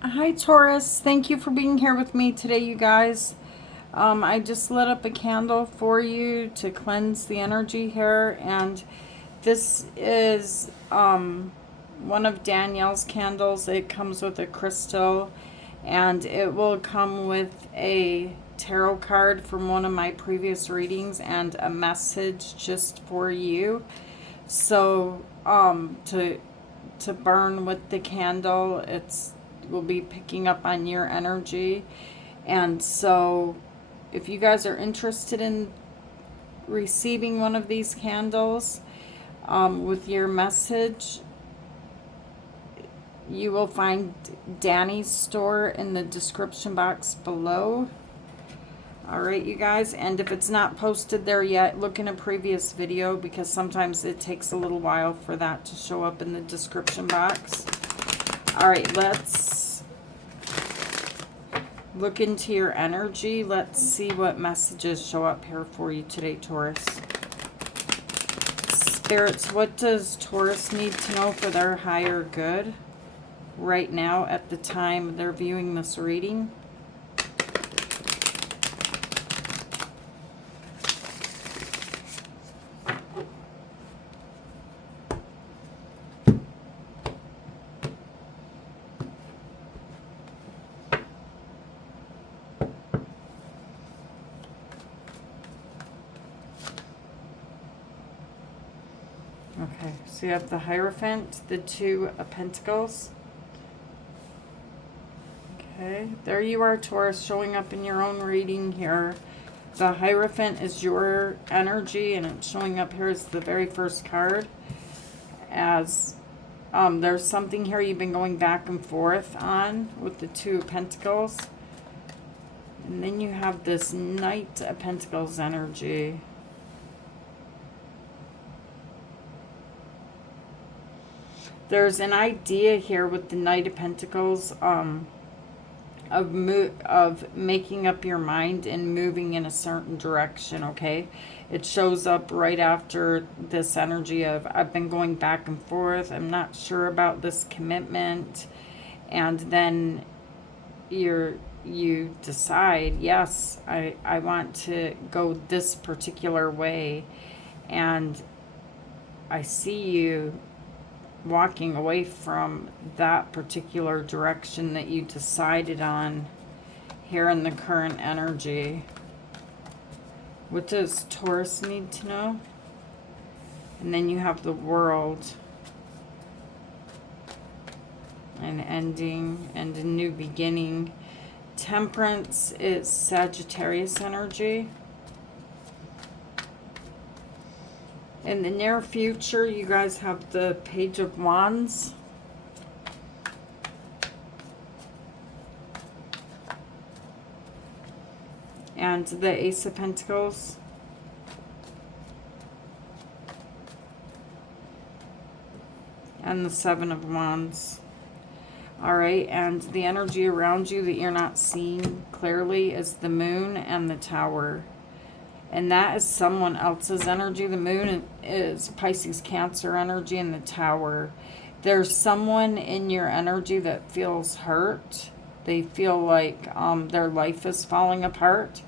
Hi, Taurus. Thank you for being here with me today, you guys. I just lit up a candle for you to cleanse the energy here, and this is one of Danielle's candles. It comes with a crystal, and it will come with a tarot card from one of my previous readings and a message just for you. So, to burn with the candle, it's will be picking up on your energy. And so if you guys are interested in receiving one of these candles with your message, you will find Dany's store in the description box below. All right, you guys, and if it's not posted there yet, look in a previous video because sometimes it takes a little while for that to show up in the description box. All right, let's look into your energy. Let's see what messages show up here for you today, Taurus. Spirits, what does Taurus need to know for their higher good right now at the time they're viewing this reading? Okay, so you have the Hierophant, the Two of Pentacles. Okay, there you are, Taurus, showing up in your own reading here. The Hierophant is your energy, and it's showing up here as the very first card. As there's something here you've been going back and forth on with the Two of Pentacles. And then you have this Knight of Pentacles energy. There's an idea here with the Knight of Pentacles of making up your mind and moving in a certain direction, okay? It shows up right after this energy of I've been going back and forth. I'm not sure about this commitment. And then you decide, yes, I want to go this particular way. And I see you walking away from that particular direction that you decided on here in the current energy. What does Taurus need to know? And then you have the World, an ending and a new beginning. Temperance is Sagittarius energy. In the near future, you guys have the Page of Wands. And the Ace of Pentacles. And the Seven of Wands. Alright, and the energy around you that you're not seeing clearly is the Moon and the Tower. And that is someone else's energy. The Moon is Pisces, Cancer energy, and the Tower. There's someone in your energy that feels hurt. They feel like their life is falling apart.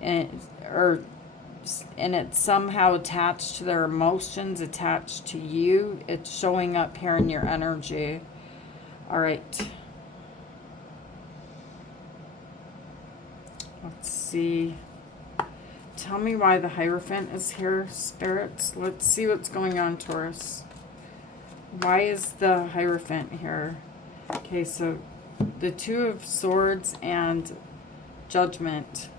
And it's somehow attached to their emotions, attached to you. It's showing up here in your energy. All right. Let's see. Tell me why the Hierophant is here, spirits. Let's see what's going on, Taurus. Why is the Hierophant here? Okay, so the Two of Swords and Judgment.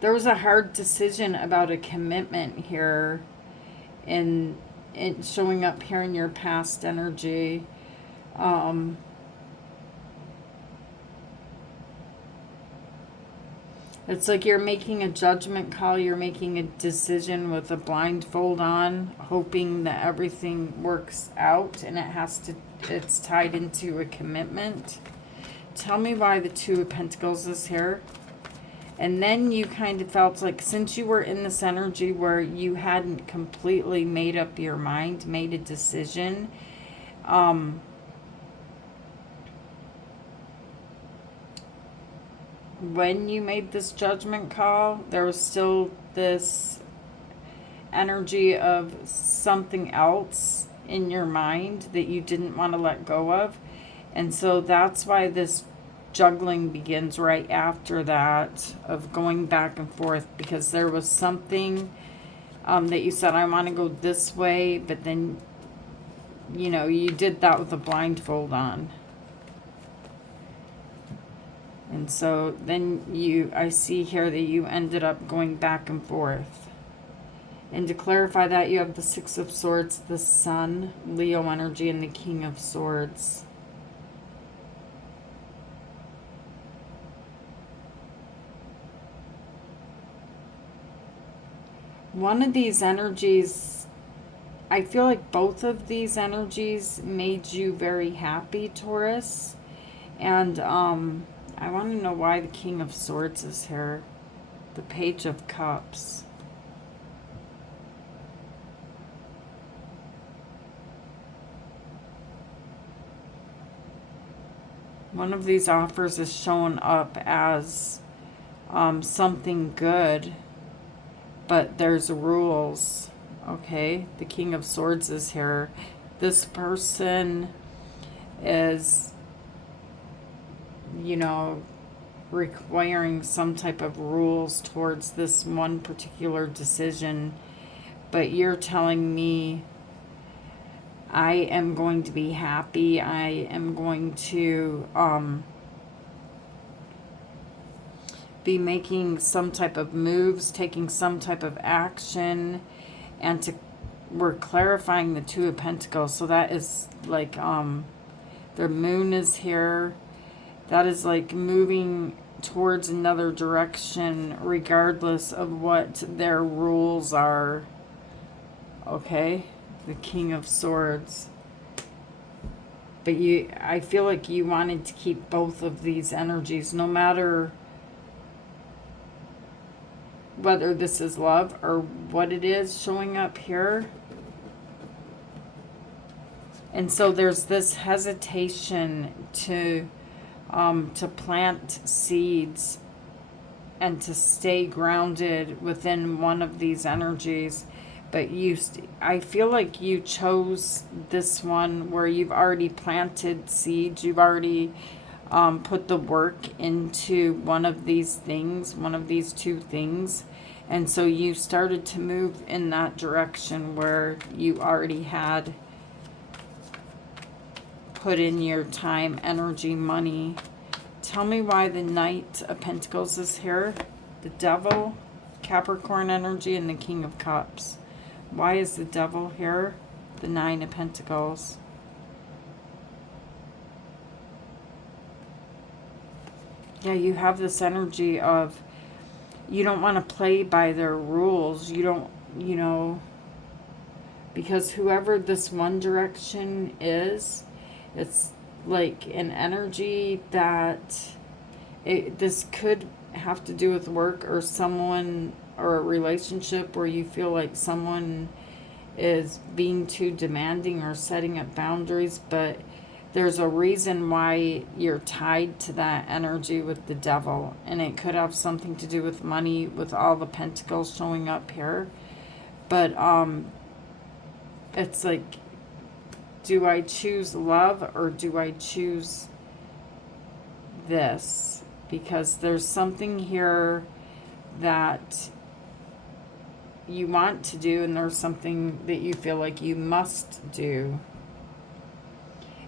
There was a hard decision about a commitment here in showing up here in your past energy. It's like you're making a judgment call. You're making a decision with a blindfold on, hoping that everything works out, and it's tied into a commitment. Tell me why the Two of Pentacles is here. And then you kind of felt like since you were in this energy where you hadn't completely made up your mind, made a decision, when you made this judgment call, there was still this energy of something else in your mind that you didn't want to let go of. And so that's why this juggling begins right after that, of going back and forth, because there was something that you said, I want to go this way, but then, you know, you did that with a blindfold on. And so then I see here that you ended up going back and forth. And to clarify that, you have the Six of Swords, the Sun, Leo energy, and the King of Swords. One of these energies, I feel like both of these energies made you very happy, Taurus. And I want to know why the King of Swords is here. The Page of Cups. One of these offers is showing up as something good, but there's rules. Okay, the King of Swords is here. This person is, you know, requiring some type of rules towards this one particular decision, but you're telling me I am going to be happy. I am going to be making some type of moves, taking some type of action, and we're clarifying the Two of Pentacles. So that is like their moon is here. That is like moving towards another direction regardless of what their rules are. Okay? The King of Swords. But I feel like you wanted to keep both of these energies, no matter whether this is love or what it is showing up here. And so there's this hesitation to plant seeds and to stay grounded within one of these energies. But I feel like you chose this one where you've already planted seeds. You've already put the work into one of these things, one of these two things. And so you started to move in that direction where you already had put in your time, energy, money. Tell me why the Knight of Pentacles is here. The Devil, Capricorn energy, and the King of Cups. Why is the Devil here? The Nine of Pentacles. Yeah, you have this energy of you don't want to play by their rules. You don't, you know, because whoever this one direction is, it's like an energy that this could have to do with work or someone or a relationship where you feel like someone is being too demanding or setting up boundaries, but there's a reason why you're tied to that energy with the Devil, and it could have something to do with money, with all the pentacles showing up here. But it's like, do I choose love or do I choose this? Because there's something here that you want to do, and there's something that you feel like you must do.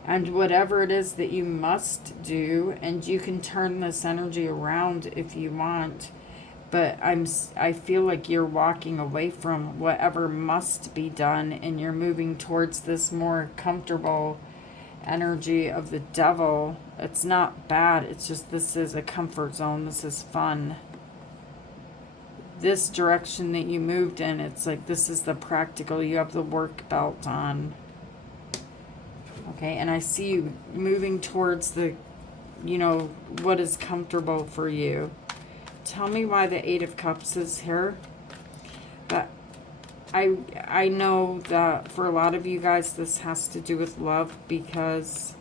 And whatever it is that you must do, and you can turn this energy around if you want, but I feel like you're walking away from whatever must be done, and you're moving towards this more comfortable energy of the Devil. It's not bad, it's just this is a comfort zone, this is fun. This direction that you moved in, it's like this is the practical, you have the work belt on. Okay, and I see you moving towards the, you know, what is comfortable for you. Tell me why the Eight of Cups is here. But I know that for a lot of you guys, this has to do with love, because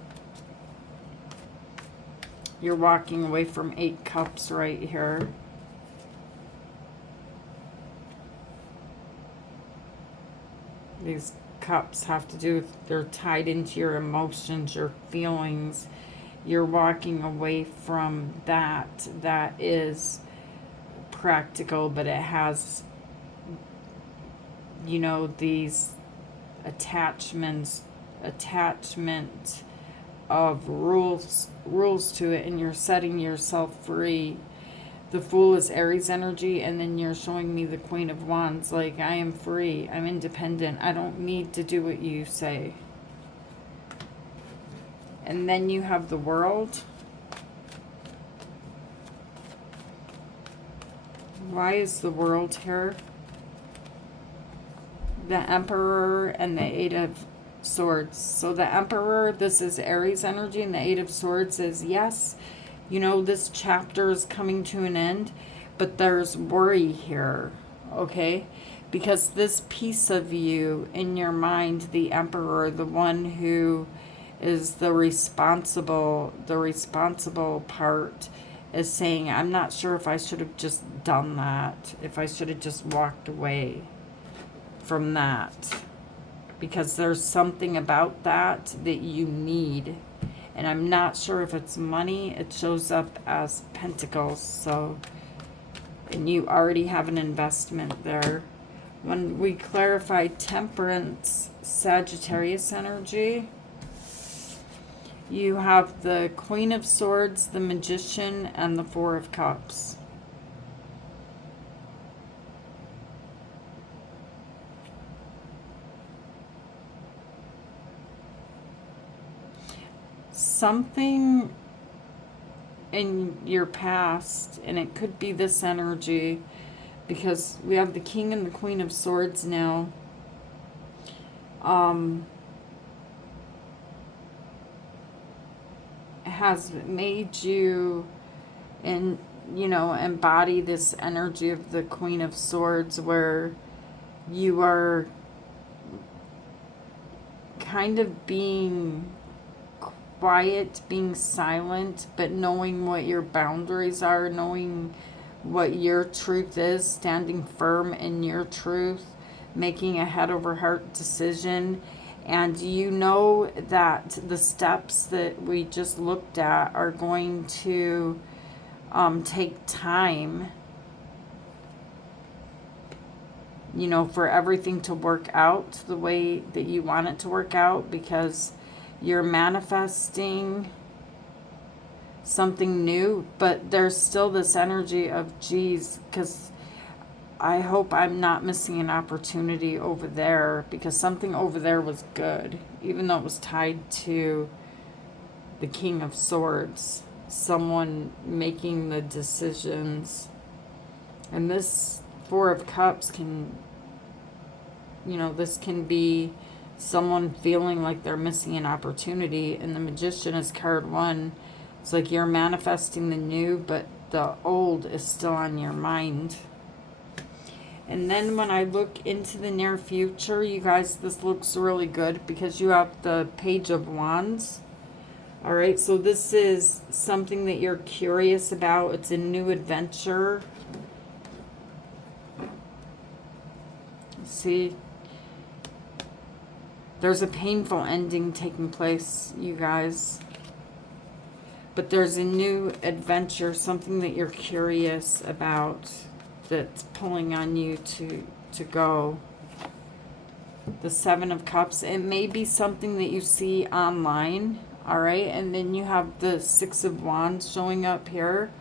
You're walking away from 8 cups right here. These cups have to do with, they're tied into your emotions, your feelings. You're walking away from that. That is practical, but it has, you know, these attachment of rules to it, and you're setting yourself free. The Fool is Aries energy, and then you're showing me the Queen of Wands. Like, I am free. I'm independent. I don't need to do what you say. And then you have the World. Why is the World here? The Emperor and the 8 of Swords. So the Emperor, this is Aries energy, and the 8 of Swords is, yes, you know, this chapter is coming to an end, but there's worry here, okay? Because this piece of you in your mind, the Emperor, the one who is the responsible part, is saying, I'm not sure if I should have just done that, if I should have just walked away from that, because there's something about that you need. And I'm not sure if it's money. It shows up as Pentacles. So, and you already have an investment there. When we clarify Temperance, Sagittarius energy, you have the Queen of Swords, the Magician, and the 4 of Cups. Something in your past, and it could be this energy, because we have the King and the Queen of Swords now, has made you, and you know, embody this energy of the Queen of Swords, where you are kind of being quiet, being silent, but knowing what your boundaries are, knowing what your truth is, standing firm in your truth, making a head over heart decision. And you know that the steps that we just looked at are going to take time, you know, for everything to work out the way that you want it to work out, because you're manifesting something new, but there's still this energy of, geez, because I hope I'm not missing an opportunity over there, because something over there was good, even though it was tied to the King of Swords, someone making the decisions. And this 4 of Cups can, you know, this can be someone feeling like they're missing an opportunity. And the Magician is card 1. It's like you're manifesting the new, but the old is still on your mind. And then when I look into the near future, you guys, this looks really good, because you have the Page of Wands. All right, so this is something that you're curious about. It's a new adventure. See, there's a painful ending taking place, you guys. But there's a new adventure, something that you're curious about, that's pulling on you to go. The 7 of Cups. It may be something that you see online. All right. And then you have the 6 of Wands showing up here.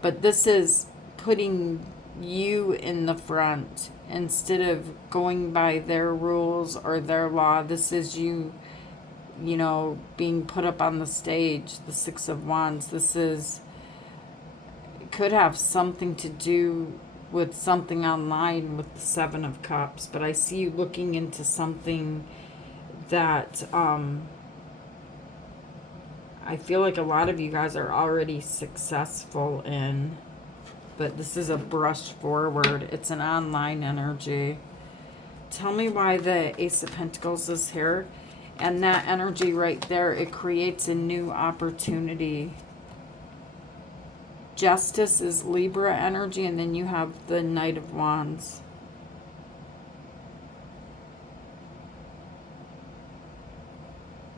But this is putting you in the front instead of going by their rules or their law. This is you, you know, being put up on the stage. The 6 of Wands. This is, could have something to do with something online with the 7 of Cups, but I see you looking into something that I feel like a lot of you guys are already successful in, but this is a brush forward. It's an online energy. Tell me why the Ace of Pentacles is here. And that energy right there, it creates a new opportunity. Justice is Libra energy, and then you have the Knight of Wands.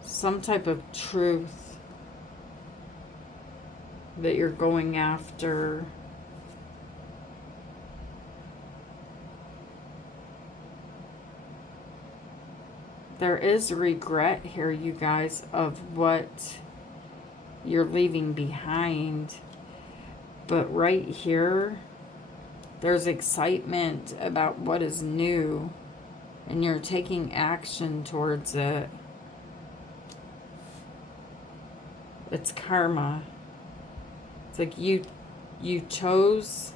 Some type of truth that you're going after. There is regret here, you guys, of what you're leaving behind. But right here, there's excitement about what is new, and you're taking action towards it. It's karma. It's like you chose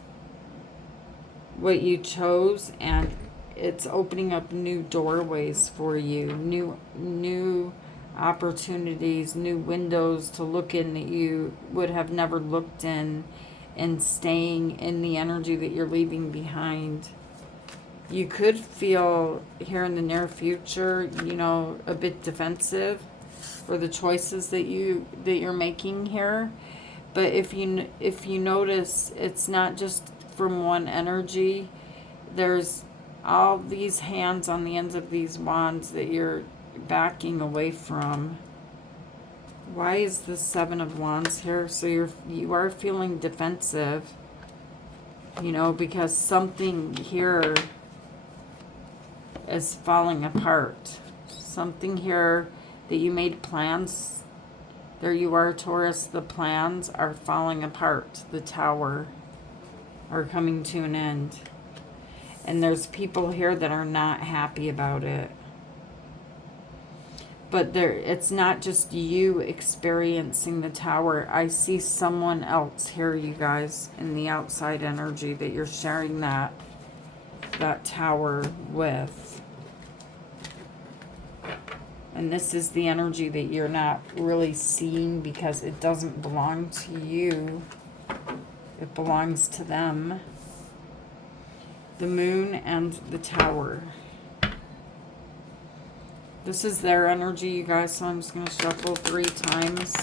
what you chose, and it's opening up new doorways for you, new opportunities, new windows to look in that you would have never looked in, and staying in the energy that you're leaving behind. You could feel here in the near future, you know, a bit defensive for the choices that you're making here. But if you notice, it's not just from one energy. There's all these hands on the ends of these wands that you're backing away from. Why is the Seven of Wands here? So you are feeling defensive, you know, because something here is falling apart. Something here that you made plans. There you are, Taurus. The plans are falling apart. The Tower are coming to an end. And there's people here that are not happy about it. But it's not just you experiencing the Tower. I see someone else here, you guys, in the outside energy that you're sharing that Tower with. And this is the energy that you're not really seeing because it doesn't belong to you. It belongs to them. The Moon and the Tower. This is their energy, you guys, so I'm just going to shuffle 3 times.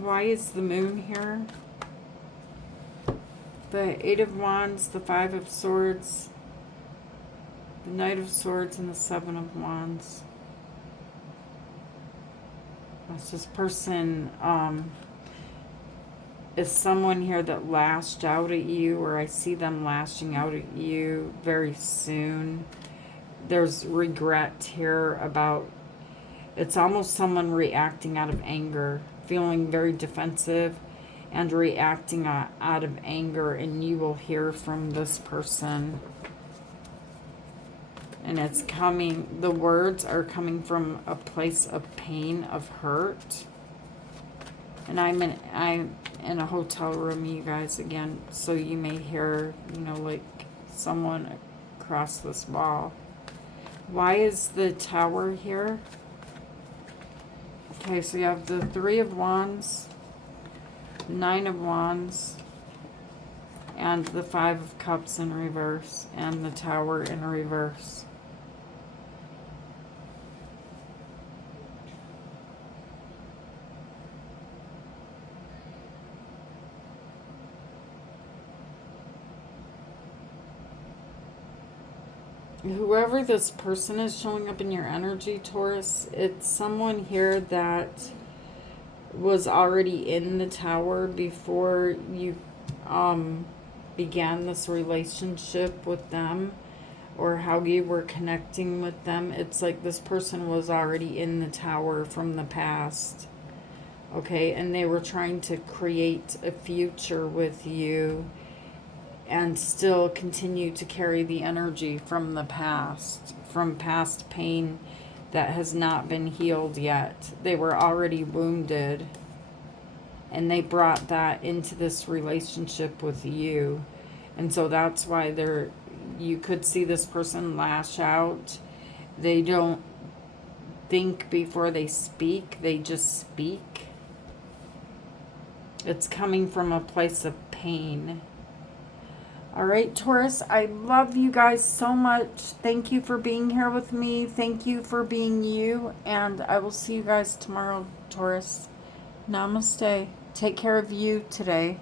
Why is the Moon here? The Eight of Wands, the Five of Swords, the Knight of Swords, and the Seven of Wands. This person is someone here that lashed out at you, or I see them lashing out at you very soon. There's regret here about, it's almost someone reacting out of anger, feeling very defensive and reacting out of anger, and you will hear from this person. And it's coming, the words are coming from a place of pain, of hurt. And I'm in a hotel room, you guys, again, so you may hear, you know, like someone across this wall. Why is the Tower here? Okay, so you have the Three of Wands, Nine of Wands, and the Five of Cups in reverse, and the Tower in reverse. Whoever this person is showing up in your energy, Taurus, it's someone here that was already in the Tower before you began this relationship with them, or how you were connecting with them. It's like this person was already in the Tower from the past. Okay, and they were trying to create a future with you and still continue to carry the energy from the past, from past pain that has not been healed yet. They were already wounded. and they brought that into this relationship with you. And so that's why you could see this person lash out. They don't think before they speak, they just speak. It's coming from a place of pain. All right, Taurus, I love you guys so much. Thank you for being here with me. Thank you for being you. And I will see you guys tomorrow, Taurus. Namaste. Take care of you today.